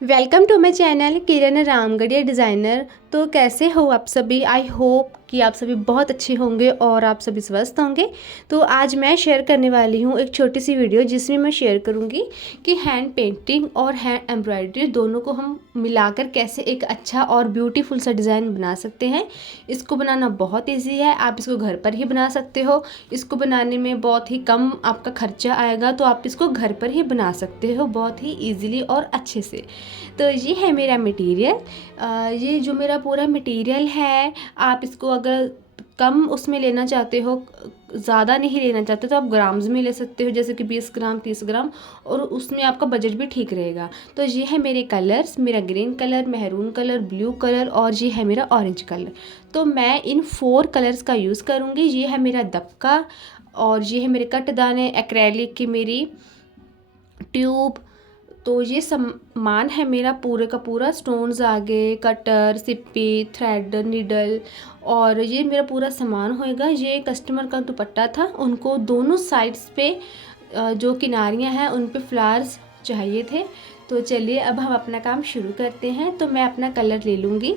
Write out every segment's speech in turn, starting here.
Welcome to my channel Kiran Ramgarhia designer. तो कैसे हो आप सभी? आई होप कि आप सभी बहुत अच्छे होंगे और आप सभी स्वस्थ होंगे। तो आज मैं शेयर करने वाली हूँ एक छोटी सी वीडियो जिसमें मैं शेयर करूँगी कि हैंड पेंटिंग और हैंड एम्ब्रॉयडरी दोनों को हम मिलाकर कैसे एक अच्छा और ब्यूटीफुल सा डिज़ाइन बना सकते हैं। इसको बनाना बहुत ईजी है, आप इसको घर पर ही बना सकते हो। इसको बनाने में बहुत ही कम आपका खर्चा आएगा, तो आप इसको घर पर ही बना सकते हो बहुत ही ईजीली और अच्छे से। तो ये है मेरा मटेरियल। ये जो मेरा पूरा मटेरियल है, आप इसको अगर कम उसमें लेना चाहते हो, ज़्यादा नहीं लेना चाहते, तो आप ग्राम्स में ले सकते हो, जैसे कि 20 ग्राम 30 ग्राम, और उसमें आपका बजट भी ठीक रहेगा। तो ये है मेरे कलर्स, मेरा green colour, maroon colour, blue colour और ये है मेरा ऑरेंज कलर। तो मैं इन 4 कलर्स का यूज़ करूँगी। ये है मेरा दबका और ये है मेरे कटदाने, एक्रेलिक की मेरी ट्यूब। तो ये सामान है मेरा पूरे का पूरा, स्टोन्स आ गए, कटर, सिप्पी, थ्रेड, नीडल, और ये मेरा पूरा सामान होएगा। ये कस्टमर का दुपट्टा था, उनको दोनों साइड्स पे जो किनारियां हैं उन पे फ्लावर्स चाहिए थे। तो चलिए अब हम अपना काम शुरू करते हैं। तो मैं अपना कलर ले लूँगी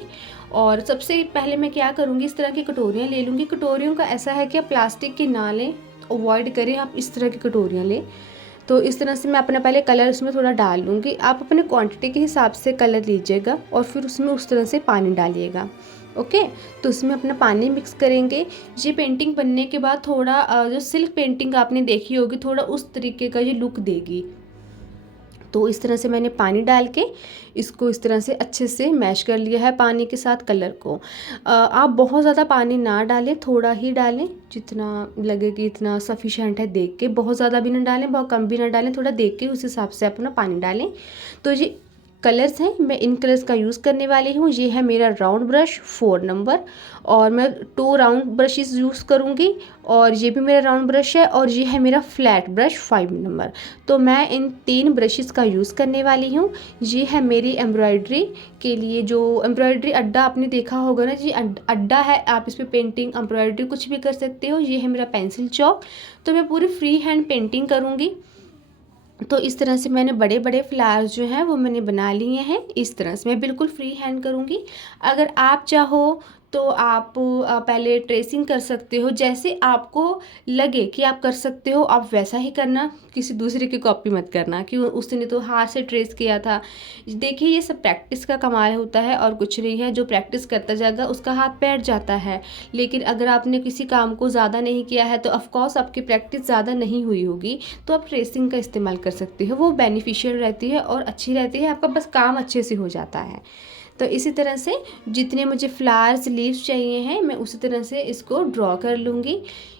और सबसे पहले मैं क्या करूँगी, इस तरह की कटोरियाँ ले लूँगी। कटोरियों का ऐसा है कि आप प्लास्टिक की ना लें, अवॉइड करें, आप इस तरह की कटोरियाँ लें। तो इस तरह से मैं अपना पहले कलर उसमें थोड़ा डाल लूँगी। आप अपने क्वांटिटी के हिसाब से कलर लीजिएगा और फिर उसमें उस तरह से पानी डालिएगा। ओके, तो उसमें अपना पानी मिक्स करेंगे। ये पेंटिंग बनने के बाद थोड़ा जो सिल्क पेंटिंग आपने देखी होगी, थोड़ा उस तरीके का ये लुक देगी। तो इस तरह से मैंने पानी डाल के इसको इस तरह से अच्छे से मैश कर लिया है पानी के साथ कलर को। आप बहुत ज़्यादा पानी ना डालें, थोड़ा ही डालें, जितना लगे कि इतना सफिशेंट है देख के। बहुत ज़्यादा भी ना डालें, बहुत कम भी ना डालें, थोड़ा देख के उस हिसाब से अपना पानी डालें। तो ये कलर्स हैं, मैं इन कलर्स का यूज़ करने वाली हूँ। ये है मेरा राउंड ब्रश 4 नंबर और मैं 2 राउंड ब्रशेस यूज़ करूँगी, और ये भी मेरा राउंड ब्रश है, और ये है मेरा फ्लैट ब्रश 5 नंबर। तो मैं इन 3 ब्रशेस का यूज़ करने वाली हूँ। ये है मेरी एम्ब्रॉयडरी के लिए, जो एम्ब्रॉयडरी अड्डा आपने देखा होगा ना, ये अड्डा है, आप इस पर पेंटिंग एम्ब्रॉयडरी कुछ भी कर सकते हो। ये है मेरा पेंसिल चॉक। तो मैं पूरी फ्री हैंड पेंटिंग करूँगी। तो इस तरह से मैंने बड़े बड़े फ्लावर्स जो हैं वो मैंने बना लिए हैं। इस तरह से मैं बिल्कुल फ्री हैंड करूँगी। अगर आप चाहो तो आप पहले ट्रेसिंग कर सकते हो, जैसे आपको लगे कि आप कर सकते हो आप वैसा ही करना, किसी दूसरे की कॉपी मत करना कि उसने तो हाथ से ट्रेस किया था। देखिए, ये सब प्रैक्टिस का कमाल होता है और कुछ नहीं है। जो प्रैक्टिस करता जाएगा उसका हाथ बैठ जाता है। लेकिन अगर आपने किसी काम को ज़्यादा नहीं किया है तो ऑफकोर्स आपकी प्रैक्टिस ज़्यादा नहीं हुई होगी, तो आप ट्रेसिंग का इस्तेमाल कर सकते हो। वो बेनिफिशियल रहती है और अच्छी रहती है, आपका बस काम अच्छे से हो जाता है। तो इसी तरह से जितने मुझे फ्लावर्स लीव्स चाहिए हैं, मैं उसी तरह से इसको ड्रॉ कर लूँगी।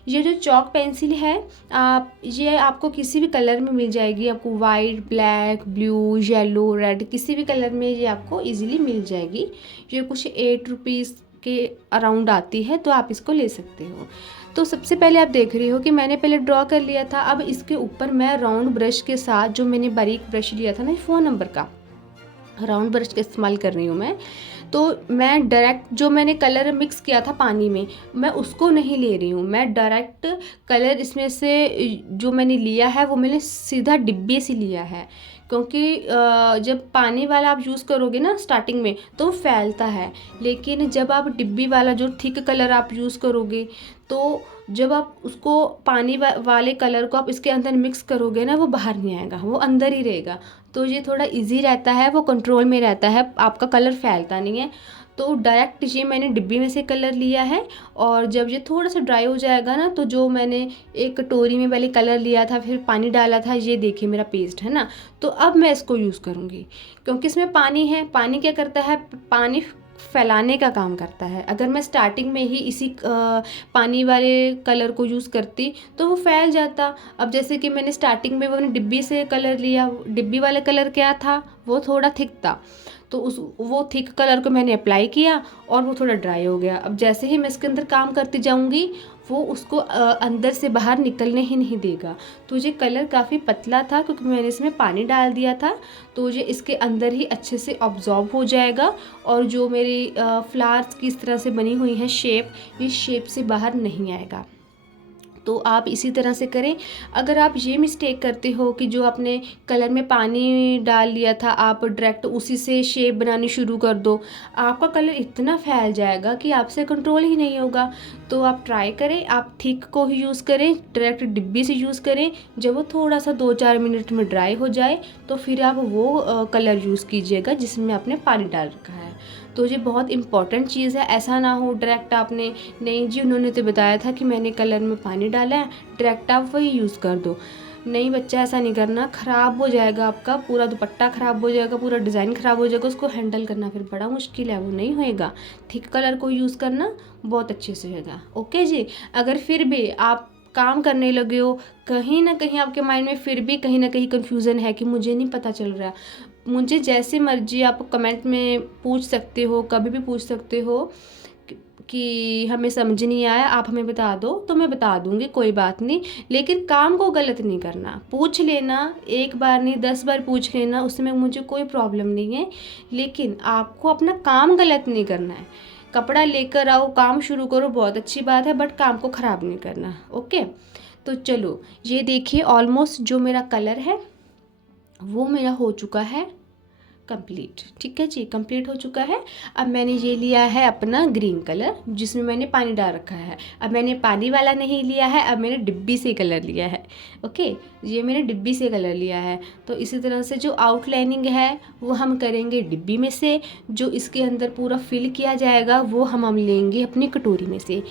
ये जो चॉक पेंसिल है, ये आपको किसी भी कलर में मिल जाएगी। आपको white, black, blue, yellow, red, किसी भी कलर में ये आपको इजीली मिल जाएगी। ये कुछ 8 रुपीज़ के अराउंड आती है, तो आप इसको ले सकते हो। तो सबसे पहले आप देख रही हो कि मैंने पहले ड्रॉ कर लिया था। अब इसके ऊपर मैं राउंड ब्रश के साथ, जो मैंने बारीक ब्रश लिया था ना 4 नंबर का, राउंड ब्रश का इस्तेमाल कर रही हूँ मैं। तो मैं डायरेक्ट जो मैंने कलर मिक्स किया था पानी में, मैं उसको नहीं ले रही हूँ। मैं डायरेक्ट कलर इसमें से जो मैंने लिया है वो मैंने सीधा डिब्बे से लिया है, क्योंकि जब पानी वाला आप यूज़ करोगे ना स्टार्टिंग में तो फैलता है। लेकिन जब आप डिब्बी वाला जो थिक कलर आप यूज़ करोगे, तो जब आप उसको पानी वाले कलर को आप इसके अंदर मिक्स करोगे ना, वो बाहर नहीं आएगा, वो अंदर ही रहेगा। तो ये थोड़ा इजी रहता है, वो कंट्रोल में रहता है, आपका कलर फैलता नहीं है। तो डायरेक्ट ये मैंने डिब्बी में से कलर लिया है, और जब ये थोड़ा सा ड्राई हो जाएगा ना, तो जो मैंने एक कटोरी में पहले कलर लिया था फिर पानी डाला था, ये देखिए मेरा पेस्ट है ना। तो अब मैं इसको यूज़ करूँगी, क्योंकि इसमें पानी है। पानी क्या करता है, पानी फैलाने का काम करता है। अगर मैं स्टार्टिंग में ही इसी पानी वाले कलर को यूज़ करती तो वो फैल जाता। अब जैसे कि मैंने स्टार्टिंग में वो डिब्बी से कलर लिया, डिब्बी वाला कलर क्या था, वो थोड़ा थिक था, तो वो थिक कलर को मैंने अप्लाई किया और वो थोड़ा ड्राई हो गया। अब जैसे ही मैं इसके अंदर काम करती जाऊंगी, वो उसको अंदर से बाहर निकलने ही नहीं देगा। तो ये कलर काफ़ी पतला था, क्योंकि मैंने इसमें पानी डाल दिया था। तो ये इसके अंदर ही अच्छे से ऑब्जॉर्ब हो जाएगा, और जो मेरी फ्लावर्स की इस तरह से बनी हुई है शेप, ये शेप से बाहर नहीं आएगा। तो आप इसी तरह से करें। अगर आप ये मिस्टेक करते हो कि जो आपने कलर में पानी डाल लिया था आप डायरेक्ट उसी से शेप बनानी शुरू कर दो, आपका कलर इतना फैल जाएगा कि आपसे कंट्रोल ही नहीं होगा। तो आप ट्राई करें, आप थिक को ही यूज़ करें, डायरेक्ट डिब्बी से यूज़ करें। जब वो थोड़ा सा 2-4 मिनट में ड्राई हो जाए तो फिर आप वो कलर यूज़ कीजिएगा जिसमें आपने पानी डाल रखा है। तो ये बहुत इंपॉर्टेंट चीज़ है। ऐसा ना हो डायरेक्ट आपने, नहीं जी उन्होंने तो बताया था कि मैंने कलर में पानी डाला है, डायरेक्ट आप वही यूज़ कर दो। नहीं बच्चा, ऐसा नहीं करना, ख़राब हो जाएगा आपका पूरा दुपट्टा, ख़राब हो जाएगा, पूरा डिज़ाइन ख़राब हो जाएगा, उसको हैंडल करना फिर बड़ा मुश्किल है, वो नहीं होएगा। थिक कलर को यूज़ करना बहुत अच्छे से होगा। ओके जी। अगर फिर भी आप काम करने लगे हो, कहीं ना कहीं आपके माइंड में फिर भी कहीं ना कहीं कन्फ्यूज़न है कि मुझे नहीं पता चल रहा, मुझे जैसे मर्जी आप कमेंट में पूछ सकते हो, कभी भी पूछ सकते हो कि हमें समझ नहीं आया, आप हमें बता दो तो मैं बता दूंगी, कोई बात नहीं। लेकिन काम को गलत नहीं करना, पूछ लेना, एक बार नहीं 10 बार पूछ लेना, उसमें मुझे कोई प्रॉब्लम नहीं है। लेकिन आपको अपना काम गलत नहीं करना है। कपड़ा लेकर आओ, काम शुरू करो, बहुत अच्छी बात है, बट काम को ख़राब नहीं करना। ओके। तो चलो ये देखिए, ऑलमोस्ट जो मेरा कलर है वो मेरा हो चुका है कंप्लीट। ठीक है जी, कंप्लीट हो चुका है। अब मैंने ये लिया है अपना ग्रीन कलर जिसमें मैंने पानी डाल रखा है। अब मैंने पानी वाला नहीं लिया है, अब मैंने डिब्बी से कलर लिया है। ओके, ये मैंने डिब्बी से कलर लिया है। तो इसी तरह से जो आउटलाइनिंग है वो हम करेंगे डिब्बी में से, जो इसके अंदर पूरा फिल किया जाएगा वो हम लेंगे अपनी कटोरी में से।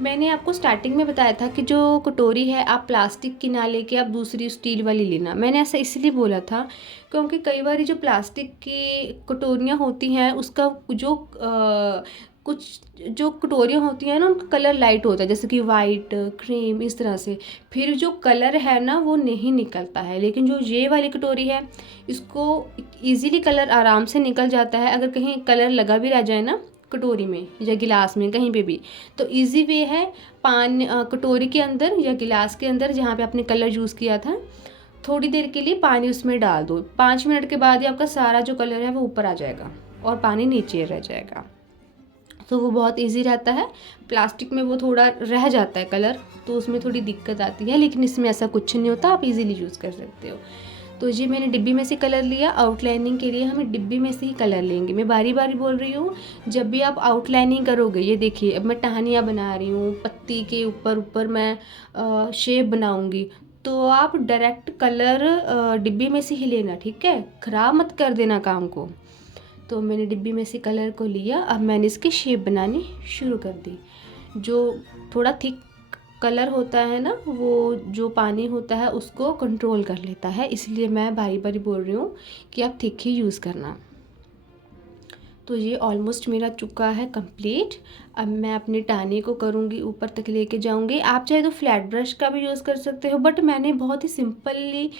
मैंने आपको स्टार्टिंग में बताया था कि जो कटोरी है आप प्लास्टिक की ना लेके आप दूसरी स्टील वाली लेना। मैंने ऐसा इसलिए बोला था क्योंकि कई बार जो प्लास्टिक की कटोरियाँ होती हैं उसका जो कुछ जो कटोरियाँ होती हैं ना उनका कलर लाइट होता है, जैसे कि वाइट, क्रीम, इस तरह से फिर जो कलर है ना वो नहीं निकलता है। लेकिन जो ये वाली कटोरी है इसको इजीली कलर आराम से निकल जाता है। अगर कहीं कलर लगा भी रह जाए ना कटोरी में या गिलास में कहीं पे भी, तो इजी वे है कटोरी के अंदर या गिलास के अंदर जहाँ पे आपने कलर यूज़ किया था थोड़ी देर के लिए पानी उसमें डाल दो। 5 मिनट के बाद ही आपका सारा जो कलर है वो ऊपर आ जाएगा और पानी नीचे रह जाएगा। तो वो बहुत इजी रहता है। प्लास्टिक में वो थोड़ा रह जाता है कलर, तो उसमें थोड़ी दिक्कत आती है, लेकिन इसमें ऐसा कुछ नहीं होता, आप इजीली यूज़ कर सकते हो। तो ये मैंने डिब्बी में से कलर लिया। आउटलाइनिंग के लिए हमें डिब्बी में से ही कलर लेंगे। मैं बारी बारी बोल रही हूँ, जब भी आप आउटलाइनिंग करोगे, ये देखिए अब मैं टहनियाँ बना रही हूँ, पत्ती के ऊपर मैं शेप बनाऊँगी, तो आप डायरेक्ट कलर डिब्बी में से ही लेना, ठीक है, ख़राब मत कर देना काम को। तो मैंने डिब्बी में से कलर को लिया, अब मैंने इसकी शेप बनानी शुरू कर दी। जो थोड़ा थिक कलर होता है ना वो जो पानी होता है उसको कंट्रोल कर लेता है, इसलिए मैं बारी बारी बोल रही हूँ कि आप थिक ही यूज़ करना। तो ये ऑलमोस्ट मेरा चुका है कंप्लीट। अब मैं अपने टाने को करूँगी, ऊपर तक लेके जाऊँगी। आप चाहे तो फ्लैट ब्रश का भी यूज़ कर सकते हो, बट मैंने बहुत ही सिंपली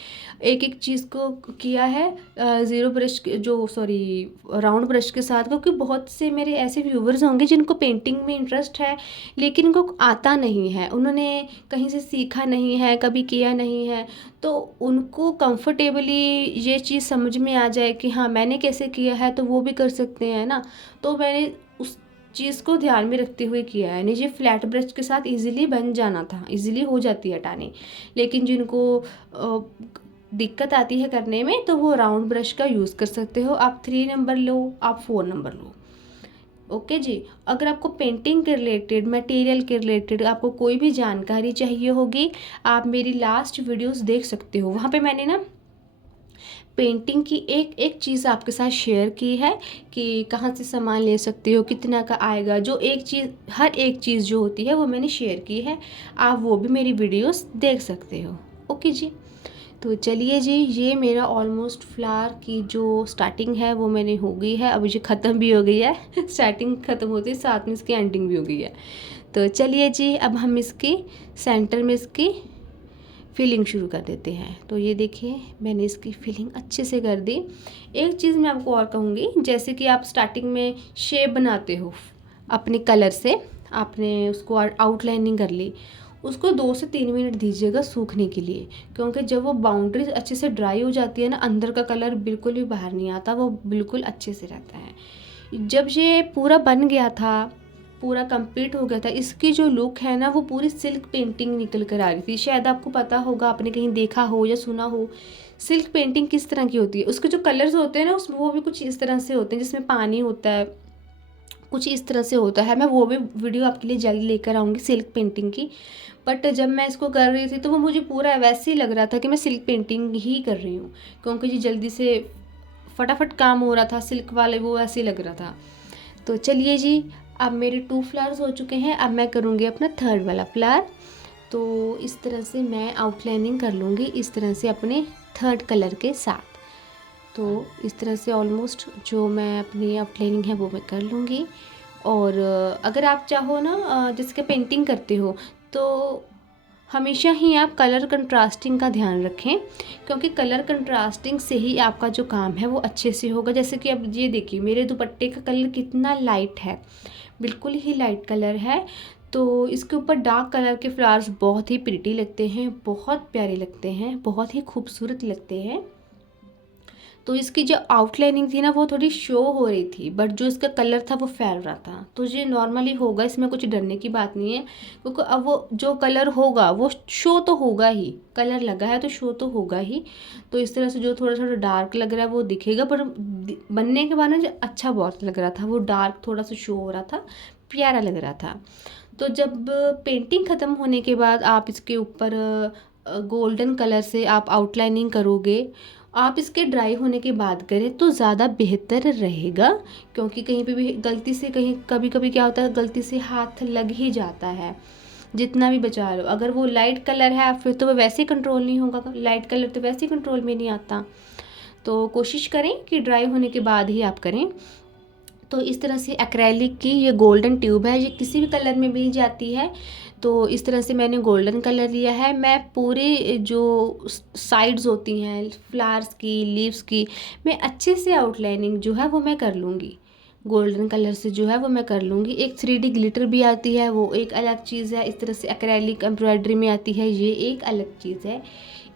एक एक चीज़ को किया है ज़ीरो ब्रश राउंड ब्रश के साथ, क्योंकि बहुत से मेरे ऐसे व्यूवर्स होंगे जिनको पेंटिंग में इंटरेस्ट है लेकिन उनको आता नहीं है, उन्होंने कहीं से सीखा नहीं है, कभी किया नहीं है, तो उनको कंफर्टेबली ये चीज़ समझ में आ जाए कि हाँ मैंने कैसे किया है तो वो भी कर सकते हैं ना। तो मैंने उस चीज़ को ध्यान में रखते हुए किया है। नहीं, फ्लैट ब्रश के साथ इजीली बन जाना था, इजीली हो जाती है हटाने, लेकिन जिनको दिक्कत आती है करने में तो वो राउंड ब्रश का यूज़ कर सकते हो। आप 3 नंबर लो, आप 4 नंबर लो। ओके जी। अगर आपको पेंटिंग के रिलेटेड, मटेरियल के रिलेटेड आपको कोई भी जानकारी चाहिए होगी, आप मेरी लास्ट वीडियोस देख सकते हो। वहाँ पे मैंने ना पेंटिंग की एक एक चीज़ आपके साथ शेयर की है कि कहाँ से सामान ले सकते हो, कितना का आएगा, जो एक चीज़, हर एक चीज़ जो होती है वो मैंने शेयर की है, आप वो भी मेरी वीडियोस देख सकते हो। ओके जी। तो चलिए जी, ये मेरा ऑलमोस्ट फ्लावर की जो स्टार्टिंग है वो मैंने हो गई है, अब ये ख़त्म भी हो गई है स्टार्टिंग ख़त्म होती है साथ में इसकी एंडिंग भी हो गई है। तो चलिए जी, अब हम इसकी सेंटर में इसकी फिलिंग शुरू कर देते हैं। तो ये देखिए मैंने इसकी फिलिंग अच्छे से कर दी। एक चीज़ मैं आपको और कहूँगी, जैसे कि आप स्टार्टिंग में शेप बनाते हो अपने कलर से, आपने उसको आउटलाइनिंग कर ली, उसको 2 से 3 मिनट दीजिएगा सूखने के लिए, क्योंकि जब वो बाउंड्रीज अच्छे से ड्राई हो जाती है ना, अंदर का कलर बिल्कुल भी बाहर नहीं आता, वो बिल्कुल अच्छे से रहता है। जब ये पूरा बन गया था पूरा कंप्लीट हो गया था। इसकी जो लुक है ना वो पूरी सिल्क पेंटिंग निकल कर आ रही थी। शायद आपको पता होगा, आपने कहीं देखा हो या सुना हो सिल्क पेंटिंग किस तरह की होती है। उसके जो कलर्स होते हैं ना उसमें वो भी कुछ इस तरह से होते हैं, जिसमें पानी होता है, कुछ इस तरह से होता है। मैं वो भी वीडियो आपके लिए जल्द लेकर आऊँगी सिल्क पेंटिंग की। बट जब मैं इसको कर रही थी तो वो मुझे पूरा वैसे ही लग रहा था कि मैं सिल्क पेंटिंग ही कर रही हूँ, क्योंकि जी जल्दी से फटाफट काम हो रहा था। सिल्क वाले वो ऐसे ही लग रहा था। तो चलिए जी, अब मेरे 2 फ्लावर्स हो चुके हैं। अब मैं करूँगी अपना थर्ड वाला फ्लावर। तो इस तरह से मैं आउटलाइनिंग कर लूँगी, इस तरह से अपने थर्ड कलर के साथ। तो इस तरह से ऑलमोस्ट जो मैं अपनी आउटलाइनिंग है वो मैं कर लूँगी। और अगर आप चाहो ना, जैसे कि पेंटिंग करते हो, तो हमेशा ही आप कलर कंट्रास्टिंग का ध्यान रखें, क्योंकि कलर कंट्रास्टिंग से ही आपका जो काम है वो अच्छे से होगा। जैसे कि अब ये देखिए, मेरे दुपट्टे का कलर कितना लाइट है, बिल्कुल ही लाइट कलर है। तो इसके ऊपर डार्क कलर के फ्लावर्स बहुत ही प्रिटी लगते हैं, बहुत प्यारे लगते हैं, बहुत ही खूबसूरत लगते हैं। तो इसकी जो आउटलाइनिंग थी ना वो थोड़ी शो हो रही थी, बट जो इसका कलर था वो फैल रहा था। तो ये नॉर्मली होगा, इसमें कुछ डरने की बात नहीं है, क्योंकि अब वो जो कलर होगा वो शो तो होगा ही, कलर लगा है तो शो तो होगा ही। तो इस तरह से जो थोड़ा थोड़ा डार्क लग रहा है वो दिखेगा, पर बनने के बाद ना जो अच्छा बहुत लग रहा था, वो डार्क थोड़ा सा शो हो रहा था, प्यारा लग रहा था। तो जब पेंटिंग ख़त्म होने के बाद आप इसके ऊपर गोल्डन कलर से आप आउटलाइनिंग करोगे, आप इसके ड्राई होने के बाद करें तो ज़्यादा बेहतर रहेगा। क्योंकि कहीं पे भी गलती से, कहीं कभी कभी क्या होता है, गलती से हाथ लग ही जाता है, जितना भी बचा लो। अगर वो लाइट कलर है फिर तो वो वैसे ही कंट्रोल नहीं होगा, लाइट कलर तो वैसे ही कंट्रोल में नहीं आता। तो कोशिश करें कि ड्राई होने के बाद ही आप करें। तो इस तरह से एक्रेलिक की ये गोल्डन ट्यूब है, ये किसी भी कलर में मिल जाती है। तो इस तरह से मैंने गोल्डन कलर लिया है। मैं पूरे जो साइड्स होती हैं फ्लावर्स की, लीव्स की, मैं अच्छे से आउटलाइनिंग जो है वो मैं कर लूँगी। गोल्डन कलर से जो है वो मैं कर लूँगी। एक 3D ग्लिटर भी आती है, वो एक अलग चीज़ है। इस तरह से एक्रेलिक एम्ब्रॉयडरी में आती है, ये एक अलग चीज़ है।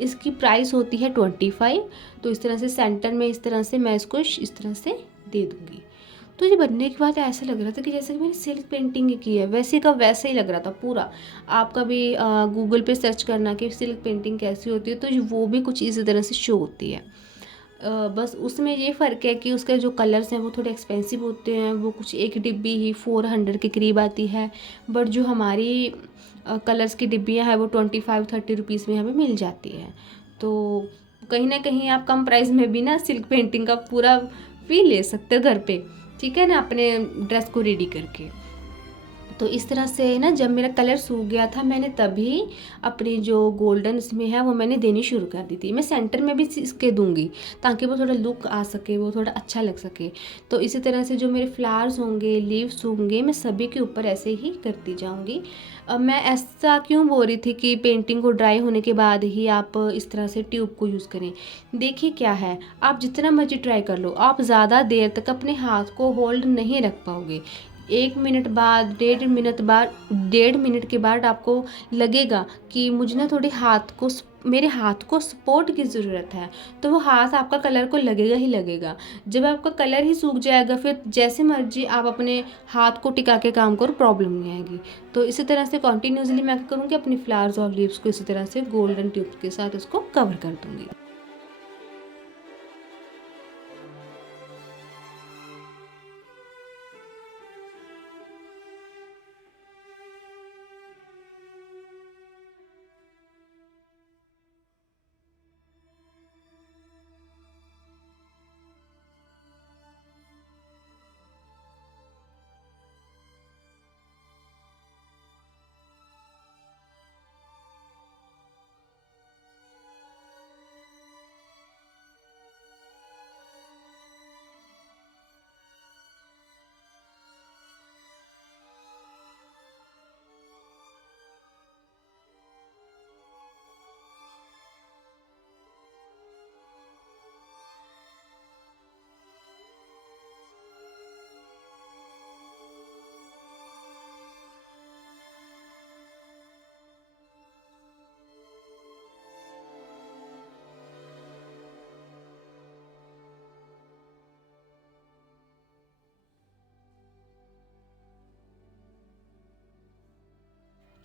इसकी प्राइस होती है 25। तो इस तरह से सेंटर में इस तरह से मैं इसको इस तरह से दे दूँगी। तो ये बनने के बाद ऐसा लग रहा था कि जैसे कि मैंने सिल्क पेंटिंग ही की है, वैसे का वैसे ही लग रहा था पूरा। आप कभी गूगल पे सर्च करना कि सिल्क पेंटिंग कैसी होती है, तो वो भी कुछ इसी तरह से शो होती है। बस उसमें ये फ़र्क है कि उसके जो कलर्स हैं वो थोड़े एक्सपेंसिव होते हैं, वो कुछ एक डिब्बी ही 400 के करीब आती है। बट जो हमारी कलर्स की डिब्बियाँ हैं वो 25-30 रुपीज़ में हमें मिल जाती है। तो कहीं ना कहीं आप कम प्राइस में भी ना सिल्क पेंटिंग का पूरा फील ले सकते हो घर पे, ठीक है ना, अपने ड्रेस को रेडी करके। तो इस तरह से ना जब मेरा कलर सूख गया था, मैंने तभी अपनी जो गोल्डन इसमें है वो मैंने देनी शुरू कर दी थी। मैं सेंटर में भी इसके दूंगी ताकि वो थोड़ा लुक आ सके, वो थोड़ा अच्छा लग सके। तो इसी तरह से जो मेरे फ्लावर्स होंगे, लीव्स होंगे, मैं सभी के ऊपर ऐसे ही करती जाऊंगी। अब मैं ऐसा क्यों बोल रही थी कि पेंटिंग को ड्राई होने के बाद ही आप इस तरह से ट्यूब को यूज़ करें। देखिए क्या है, आप जितना मर्जी ट्राई कर लो, आप ज़्यादा देर तक अपने हाथ को होल्ड नहीं रख पाओगे। 1 मिनट बाद, 1.5 मिनट बाद, 1.5 मिनट के बाद आपको लगेगा कि मुझे ना थोड़ी मेरे हाथ को सपोर्ट की ज़रूरत है। तो वो हाथ आपका कलर को लगेगा ही लगेगा। जब आपका कलर ही सूख जाएगा, फिर जैसे मर्जी आप अपने हाथ को टिका के काम करो, प्रॉब्लम नहीं आएगी। तो इसी तरह से कॉन्टीन्यूसली मैं क्या करूँगी, अपनी फ्लावर्स और लीव्स को इसी तरह से गोल्डन ट्यूब के साथ इसको कवर कर दूँगी।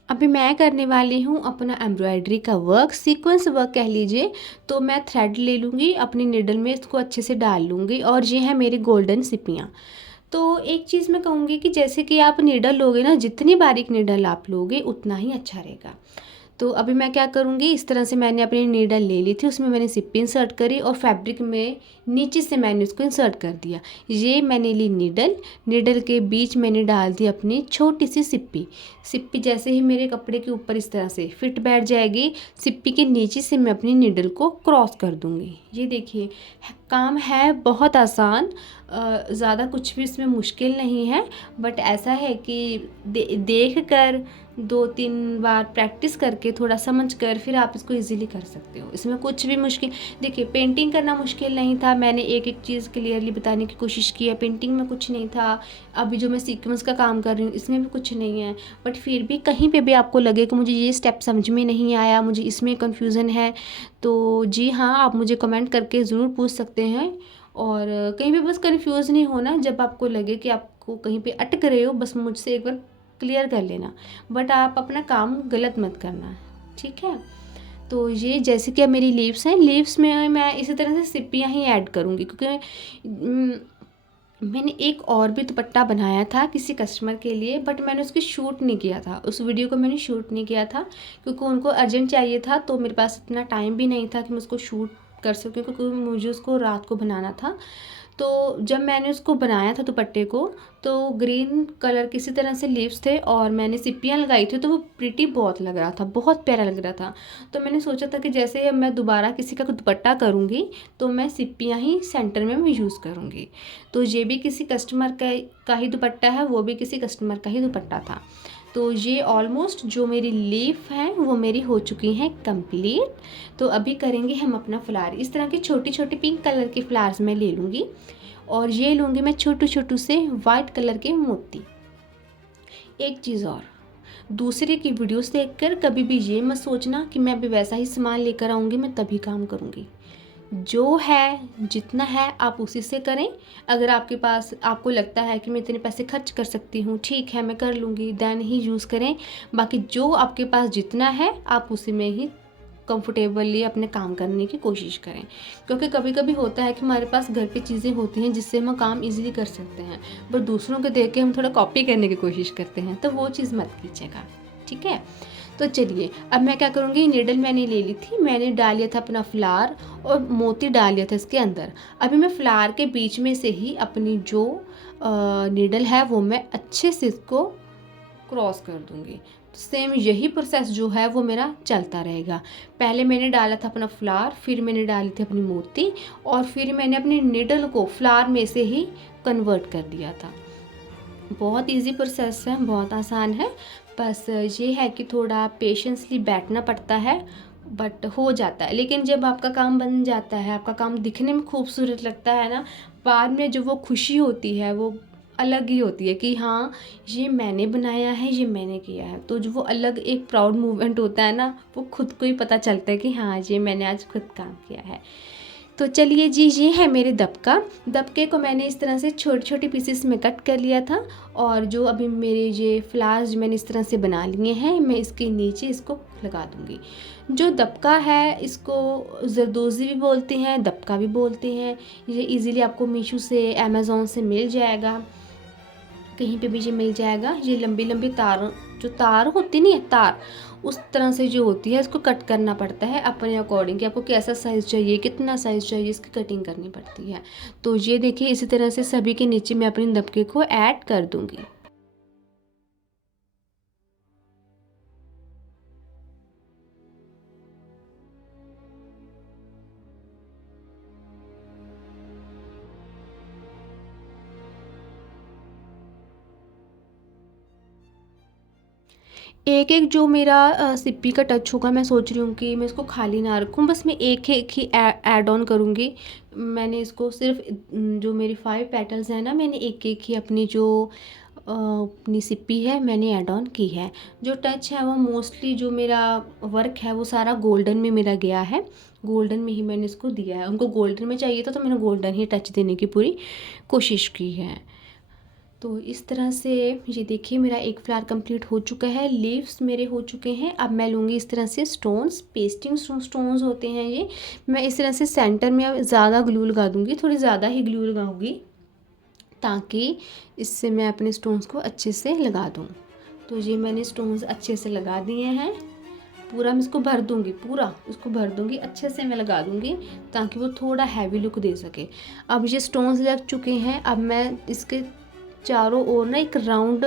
अभी मैं करने वाली हूँ अपना एम्ब्रॉयडरी का वर्क, सीक्वेंस वर्क कह लीजिए। तो मैं थ्रेड ले लूँगी अपनी निडल में, इसको अच्छे से डाल लूँगी और ये है मेरी गोल्डन सिपियाँ। तो एक चीज़ मैं कहूँगी कि जैसे कि आप निडल लोगे ना, जितनी बारीक निडल आप लोगे उतना ही अच्छा रहेगा। तो अभी मैं क्या करूँगी, इस तरह से मैंने अपनी नीडल ले ली थी, उसमें मैंने सिप्पी इंसर्ट करी और फैब्रिक में नीचे से मैंने उसको इंसर्ट कर दिया। ये मैंने ली नीडल, नीडल के बीच मैंने डाल दी अपनी छोटी सी सिप्पी। सिप्पी जैसे ही मेरे कपड़े के ऊपर इस तरह से फिट बैठ जाएगी, सिप्पी के नीचे से मैं अपनी नीडल को क्रॉस कर दूँगी। ये देखिए, काम है बहुत आसान, ज़्यादा कुछ भी इसमें मुश्किल नहीं है। बट ऐसा है कि देख कर 2-3 बार प्रैक्टिस करके थोड़ा समझ कर फिर आप इसको इजीली कर सकते हो। इसमें कुछ भी मुश्किल, देखिए पेंटिंग करना मुश्किल नहीं था, मैंने एक एक चीज़ क्लियरली बताने की कोशिश की है। पेंटिंग में कुछ नहीं था, अभी जो मैं सीक्वेंस का काम कर रही हूँ इसमें भी कुछ नहीं है। बट फिर भी कहीं पे भी आपको लगे कि मुझे ये स्टेप समझ में नहीं आया, मुझे इसमें कन्फ्यूज़न है, तो जी हाँ, आप मुझे कमेंट करके ज़रूर पूछ सकते हैं। और कहीं भी बस कन्फ्यूज़ नहीं होना, जब आपको लगे कि आपको कहीं पे अटक रहे हो, बस मुझसे एक बार क्लियर कर लेना। बट आप अपना काम गलत मत करना, ठीक है। तो ये जैसे कि अब मेरी लीव्स हैं, लीव्स में मैं इसी तरह से सिप्पियाँ ही ऐड करूँगी, क्योंकि मैंने एक और भी दुपट्टा बनाया था किसी कस्टमर के लिए, बट मैंने उसकी शूट नहीं किया था, उस वीडियो को मैंने शूट नहीं किया था क्योंकि उनको अर्जेंट चाहिए था। तो मेरे पास इतना टाइम भी नहीं था कि मैं उसको शूट कर सकूँ, क्योंकि मुझे उसको रात को बनाना था। तो जब मैंने उसको बनाया था दुपट्टे को, तो ग्रीन कलर किसी तरह से लीव्स थे और मैंने सिप्पियाँ लगाई थी, तो वो प्रिटी बहुत लग रहा था, बहुत प्यारा लग रहा था। तो मैंने सोचा था कि जैसे अब मैं दोबारा किसी का दुपट्टा करूँगी तो मैं सिप्पियाँ ही सेंटर में मैं यूज़ करूँगी। तो ये भी किसी कस्टमर का ही दुपट्टा है, वो भी किसी कस्टमर का ही दुपट्टा था। तो ये ऑलमोस्ट जो मेरी लीफ हैं वो मेरी हो चुकी हैं कंप्लीट। तो अभी करेंगे हम अपना फ्लावर। इस तरह की छोटी छोटी पिंक कलर की फ्लावर्स मैं ले लूँगी और ये लूँगी मैं छोटू छोटू से वाइट कलर के मोती। एक चीज़ और, दूसरे की वीडियोस देखकर कभी भी ये मत सोचना कि मैं अभी वैसा ही सामान लेकर आऊँगी, मैं तभी काम करूँगी। जो है जितना है आप उसी से करें। अगर आपके पास, आपको लगता है कि मैं इतने पैसे खर्च कर सकती हूँ, ठीक है मैं कर लूँगी, देन ही यूज़ करें। बाकी जो आपके पास जितना है आप उसी में ही कंफर्टेबली अपने काम करने की कोशिश करें। क्योंकि कभी कभी होता है कि हमारे पास घर पे चीज़ें होती हैं जिससे हम काम इजीली कर सकते हैं, बट दूसरों को देख के हम थोड़ा कॉपी करने की कोशिश करते हैं, तो वो चीज़ मत कीजिएगा, ठीक है। तो चलिए अब मैं क्या करूँगी, नीडल मैंने ले ली थी, मैंने डाल लिया था अपना फ्लावर और मोती डाल लिया था इसके अंदर। अभी मैं फ्लावर के बीच में से ही अपनी जो नीडल है वो मैं अच्छे से इसको क्रॉस कर दूँगी। सेम यही प्रोसेस जो है वो मेरा चलता रहेगा। पहले मैंने डाला था अपना फ्लावर, फिर मैंने डाली थी अपनी मोती और फिर मैंने अपनी नीडल को फ्लावर में से ही कन्वर्ट कर दिया था। बहुत इजी प्रोसेस है, बहुत आसान है, बस ये है कि थोड़ा पेशेंसली बैठना पड़ता है, बट हो जाता है। लेकिन जब आपका काम बन जाता है, आपका काम दिखने में खूबसूरत लगता है ना, बाद में जो वो खुशी होती है वो अलग ही होती है कि हाँ ये मैंने बनाया है, ये मैंने किया है। तो जो वो अलग एक प्राउड मूवमेंट होता है ना, वो खुद को ही पता चलता है कि हाँ ये मैंने आज खुद काम किया है। तो चलिए जी, ये है मेरे दबका। दबके को मैंने इस तरह से छोटे छोटे पीसेस में कट कर लिया था और जो अभी मेरे ये फ्लावर्स मैंने इस तरह से बना लिए हैं, मैं इसके नीचे इसको लगा दूँगी। जो दबका है इसको जरदोज़ी भी बोलते हैं, दबका भी बोलते हैं। ये इजीली आपको मीशो से, अमेज़ोन से मिल जाएगा, कहीं पे भी ये मिल जाएगा। ये लंबी लंबी तार, जो तार होती नहीं है तार, उस तरह से जो होती है इसको कट करना पड़ता है अपने अकॉर्डिंग कि आपको कैसा साइज़ चाहिए, कितना साइज़ चाहिए, इसकी कटिंग करनी पड़ती है। तो ये देखिए इसी तरह से सभी के नीचे मैं अपनी दबके को ऐड कर दूँगी। एक एक जो मेरा सिप्पी का टच होगा, मैं सोच रही हूँ कि मैं इसको खाली ना रखूँ, बस मैं एक एक ही ऐड ऑन करूँगी। मैंने इसको सिर्फ जो मेरी 5 पेटल्स हैं ना, मैंने एक एक ही अपनी जो अपनी सिप्पी है मैंने ऐड ऑन की है। जो टच है वो मोस्टली जो मेरा वर्क है वो सारा गोल्डन में मेरा गया है, गोल्डन में ही मैंने इसको दिया है। उनको गोल्डन में चाहिए था तो मैंने गोल्डन ही टच देने की पूरी कोशिश की है। तो इस तरह से ये देखिए मेरा एक फ्लावर कंप्लीट हो चुका है, लीव्स मेरे हो चुके हैं। अब मैं लूँगी इस तरह से स्टोन्स, पेस्टिंग स्टोन्स होते हैं ये। मैं इस तरह से सेंटर में अब ज़्यादा ग्लू लगा दूँगी, थोड़ी ज़्यादा ही ग्लू लगाऊँगी ताकि इससे मैं अपने स्टोन्स को अच्छे से लगा दूँ। तो ये मैंने स्टोन्स अच्छे से लगा दिए हैं। पूरा मैं इसको भर दूँगी, पूरा इसको भर दूँगी, अच्छे से मैं लगा दूँगी ताकि वो थोड़ा हैवी लुक दे सके। अब ये स्टोन्स लग चुके हैं, अब मैं इसके चारों ओर ना एक राउंड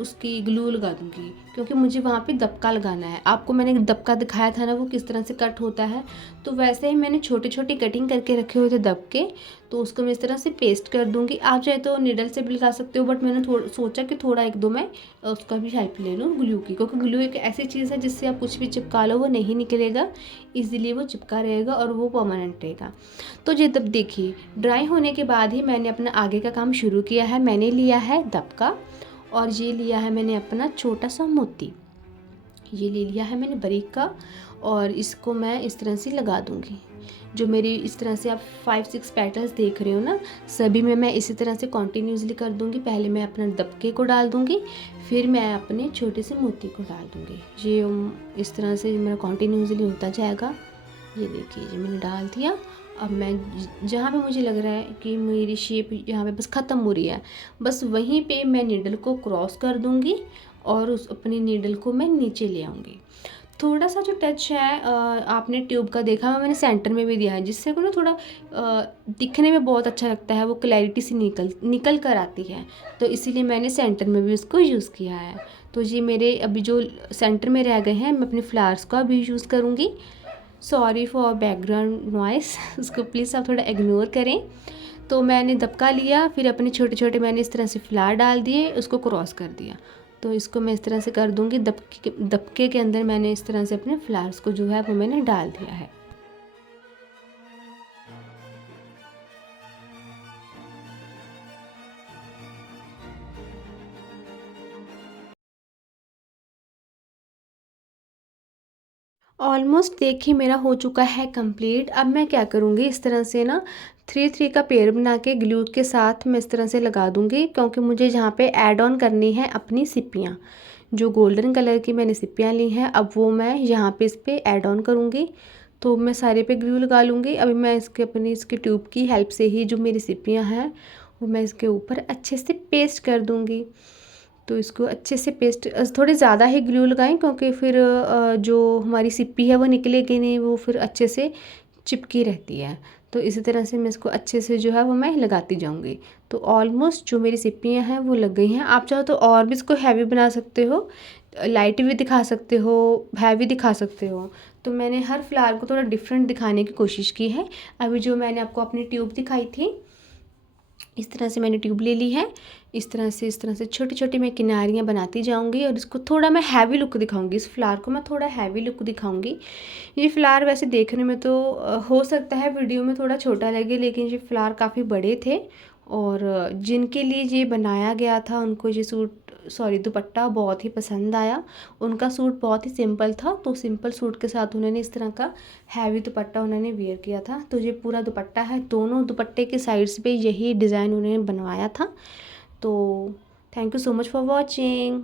उसकी ग्लू लगा दूँगी क्योंकि मुझे वहाँ पे दबका लगाना है। आपको मैंने दबका दिखाया था ना वो किस तरह से कट होता है, तो वैसे ही मैंने छोटी छोटी कटिंग करके रखे हुए थे दबके, तो उसको मैं इस तरह से पेस्ट कर दूँगी। आप चाहे तो निडल से भी लगा सकते हो, बट मैंने सोचा कि थोड़ा एक दो मैं उसका भी हेल्प ले लूँ ग्लू की, क्योंकि ग्लू एक ऐसी चीज़ है जिससे आप कुछ भी चिपका लो वो नहीं निकलेगा, ईजिली वो चिपका रहेगा और वो परमानेंट रहेगा। तो ये तब देखिए ड्राई होने के बाद ही मैंने अपना आगे का काम शुरू किया है। मैंने लिया है दबका और ये लिया है मैंने अपना छोटा सा मोती, ये ले लिया है मैंने बारीक का, और इसको मैं इस तरह से लगा दूँगी। जो मेरी इस तरह से आप 5-6 पेटल्स देख रहे हो ना, सभी में मैं इसी तरह से कॉन्टिन्यूसली कर दूँगी। पहले मैं अपना दबके को डाल दूँगी, फिर मैं अपने छोटे से मोती को डाल दूँगी। ये इस तरह से मेरा कॉन्टिन्यूसली होता जाएगा। ये देखिए ये मैंने डाल दिया। अब मैं जहाँ पे मुझे लग रहा है कि मेरी शेप यहाँ पे बस ख़त्म हो रही है, बस वहीं पे मैं नीडल को क्रॉस कर दूँगी और उस अपनी नीडल को मैं नीचे ले आऊँगी। थोड़ा सा जो टच है आपने ट्यूब का देखा, मैंने सेंटर में भी दिया है, जिससे को ना थोड़ा दिखने में बहुत अच्छा लगता है, वो क्लैरिटी से निकल कर आती है, तो इसीलिए मैंने सेंटर में भी उसको यूज़ किया है। तो ये मेरे अभी जो सेंटर में रह गए हैं, मैं अपने फ्लावर्स का भी यूज़ करूँगी। सॉरी फॉर बैकग्राउंड नॉइस, उसको प्लीज़ आप थोड़ा इग्नोर करें। तो मैंने दबका लिया, फिर अपने छोटे छोटे मैंने इस तरह से फ्लावर डाल दिए, उसको क्रॉस कर दिया। तो इसको मैं इस तरह से कर दूँगी, दबके के अंदर मैंने इस तरह से अपने फ्लावर्स को जो है वो मैंने डाल दिया है। ऑलमोस्ट देखिए मेरा हो चुका है कंप्लीट। अब मैं क्या करूँगी, इस तरह से ना 3-3 का पेयर बना के ग्लू के साथ मैं इस तरह से लगा दूँगी, क्योंकि मुझे यहाँ पे ऐड ऑन करनी है अपनी सिप्पियाँ। जो गोल्डन कलर की मैंने सिप्पियाँ ली हैं, अब वो मैं यहाँ पे इस पर ऐड ऑन करूँगी। तो मैं सारे पे ग्लू लगा लूँगी। अभी मैं इसकी ट्यूब की हेल्प से ही जो मेरी सिप्पियाँ हैं वो मैं इसके ऊपर अच्छे से पेस्ट कर दूँगी। तो इसको अच्छे से पेस्ट, थोड़े ज़्यादा ही ग्लू लगाएं क्योंकि फिर जो हमारी सिप्पी है वो निकलेगी नहीं, वो फिर अच्छे से चिपकी रहती है। तो इसी तरह से मैं इसको अच्छे से जो है वो मैं लगाती जाऊंगी। तो ऑलमोस्ट जो मेरी सिप्पियाँ हैं वो लग गई हैं। आप चाहो तो और भी इसको हैवी बना सकते हो, लाइट भी दिखा सकते हो, हैवी दिखा सकते हो। तो मैंने हर फ्लावर को थोड़ा डिफरेंट दिखाने की कोशिश की है। अभी जो मैंने आपको अपनी ट्यूब दिखाई थी, इस तरह से मैंने ट्यूब ले ली है। इस तरह से छोटी छोटी मैं किनारियाँ बनाती जाऊंगी और इसको थोड़ा मैं हैवी लुक दिखाऊंगी। इस फ्लावर को मैं थोड़ा हैवी लुक दिखाऊंगी। ये फ्लावर वैसे देखने में तो हो सकता है वीडियो में थोड़ा छोटा लगे, लेकिन ये फ्लावर काफ़ी बड़े थे, और जिनके लिए ये बनाया गया था उनको ये दुपट्टा बहुत ही पसंद आया। उनका सूट बहुत ही सिंपल था, तो सिंपल सूट के साथ उन्होंने इस तरह का हैवी दुपट्टा उन्होंने वेयर किया था। तो ये पूरा दुपट्टा है, दोनों दुपट्टे के साइड्स पे यही डिज़ाइन उन्होंने बनवाया था। तो thank you so much for watching.